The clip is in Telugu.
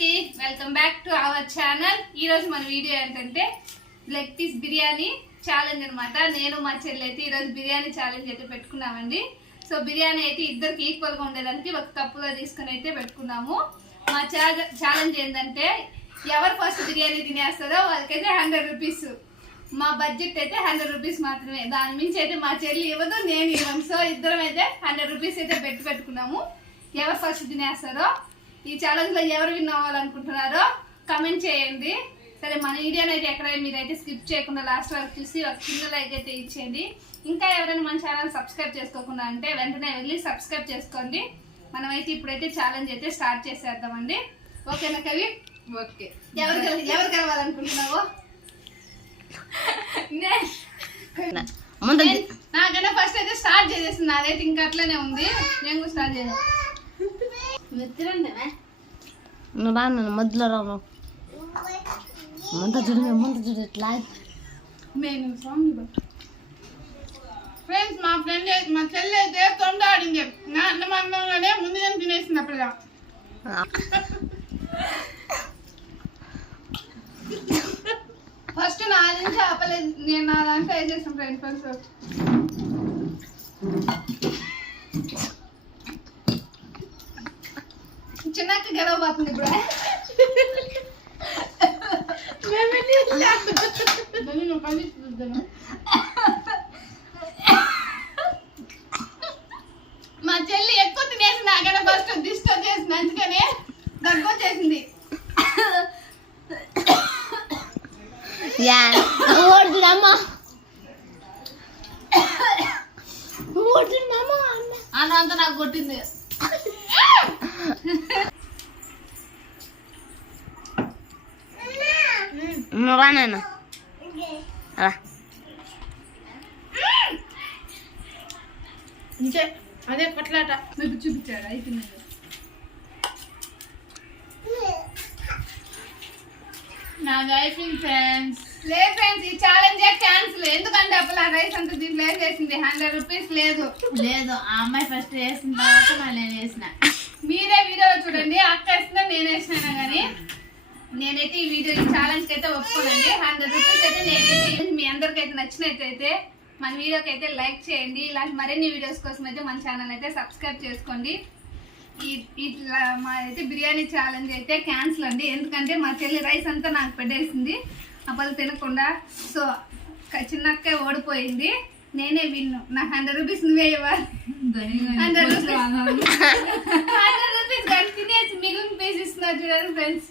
అందరికి welcome back to our channel. ఈ రోజు మన వీడియో ఏంటంటే లెగ్ పీస్ బిర్యానీ ఛాలెంజ్ అనమాట నేను మా చెల్లి అయితే ఈరోజు బిర్యానీ ఛాలెంజ్ అయితే పెట్టుకున్నామండి. సో బిర్యానీ అయితే ఇద్దరికి ఈక్వల్గా ఉండేదానికి ఒక కప్పులో తీసుకుని అయితే పెట్టుకున్నాము. మా ఛాలెంజ్ ఏంటంటే ఎవరు ఫస్ట్ బిర్యానీ తినేస్తారో వాళ్ళకైతే హండ్రెడ్ రూపీస్ మా బడ్జెట్ అయితే హండ్రెడ్ రూపీస్ మాత్రమే. దాని మించి అయితే మా చెల్లి ఇవ్వదు నేను ఇవ్వను. సో ఇద్దరం అయితే హండ్రెడ్ రూపీస్ అయితే పెట్టి పెట్టుకున్నాము. ఎవరు ఫస్ట్ తినేస్తారో ఈ ఛాలెంజ్లో ఎవరు విన్ అవ్వాలనుకుంటున్నారో కమెంట్ చేయండి. సరే మన వీడియోని అయితే ఎక్కడైనా మీరైతే స్కిప్ చేయకుండా లాస్ట్ వరకు చూసి ఒక చిన్న లైక్ అయితే ఇచ్చేయండి. ఇంకా ఎవరైనా మన ఛానల్ సబ్స్క్రైబ్ చేసుకోకుండా అంటే వెంటనే వెళ్ళి సబ్స్క్రైబ్ చేసుకోండి. మనమైతే ఇప్పుడైతే ఛాలెంజ్ అయితే స్టార్ట్ చేసేద్దామండి. ఓకేనా కవి? ఓకే ఎవరు ఎవరు గెలవాలనుకుంటున్నావు? నే- ముందు నేను- నాకైనా ఫస్ట్ అయితే స్టార్ట్ చేసేసింది అదైతే ఇంకా అట్లనే ఉంది. నేను కూడా స్టార్ట్ చేసాను నువ్వు రా నన్ను మధ్యలో రా నువ్వు ముందు చూడు మేము ముందు చూడు ఇట్లా. ఫ్రెండ్స్ మా ఫ్రెండ్ మా చెల్లి అయితే తొండ ఆడింది. నా అన్నం అన్నంగానే ముందు నేను తినేసింది అప్పుడు ఫస్ట్ నా నుంచి ఆపలేదు. నేను నా దాంట్లో ఏం చేసాను ఫ్రెండ్స్ ఫస్ట్ గెలవబోతుంది ఇప్పుడు. మా చెల్లి ఎక్కువ తినేసి నాకైనా ఫస్ట్ డిస్టర్బ్ చేసింది అందుకనే దగ్గు వచ్చేసింది యా ఓడుతున్నమ్మా ఓడుతున్నమ్మా అన్న అంతా నాకు కొట్టింది నువ్వు రా నాన్న రా ఇంకే అదే కొట్లాట మీకు చూపించాడు అయిపోయింది నాది అయిపోయింది ఫ్రెండ్స్ లే ఫ్రెండ్స్ ఈ ఛాలెంజ్ క్యాన్సిల్ ఎందుకంటే అప్పుడు ఆ రైస్ అంతా దీంట్లో వేసేసింది హండ్రెడ్ రూపీస్ లేదు లేదు ఆ అమ్మాయి ఫస్ట్ వేసిన తర్వాత మళ్ళీ నేను వేసిన మీరే వీడియోలో చూడండి అక్క వేస్తుందో నేను వేసినా కానీ నేనైతే ఈ వీడియో ఈ ఛాలెంజ్ అయితే ఒప్పుకోనండి. హండ్రెడ్ రూపీస్ అయితే నేనైతే మీ అందరికైతే నచ్చినట్టయితే మన వీడియోకి అయితే లైక్ చేయండి. ఇలాంటి మరిన్ని వీడియోస్ కోసం అయితే మన ఛానల్ అయితే సబ్స్క్రైబ్ చేసుకోండి. ఈ ఇట్లా మా అయితే బిర్యానీ ఛాలెంజ్ అయితే క్యాన్సిల్ అండి. ఎందుకంటే మా చెల్లి రైస్ అంతా నాకు పెట్టేసింది. అప్పలు తినకుండా. సో చిన్నక్క ఓడిపోయింది. నేనే విన్ను. నా హండ్రెడ్ రూపీస్ నువ్వే ఇవ్వాలి. Hundred rupees. హండ్రెడ్ రూపీస్ కానీ తినేసి మిగిలిన చూడండి ఫ్రెండ్స్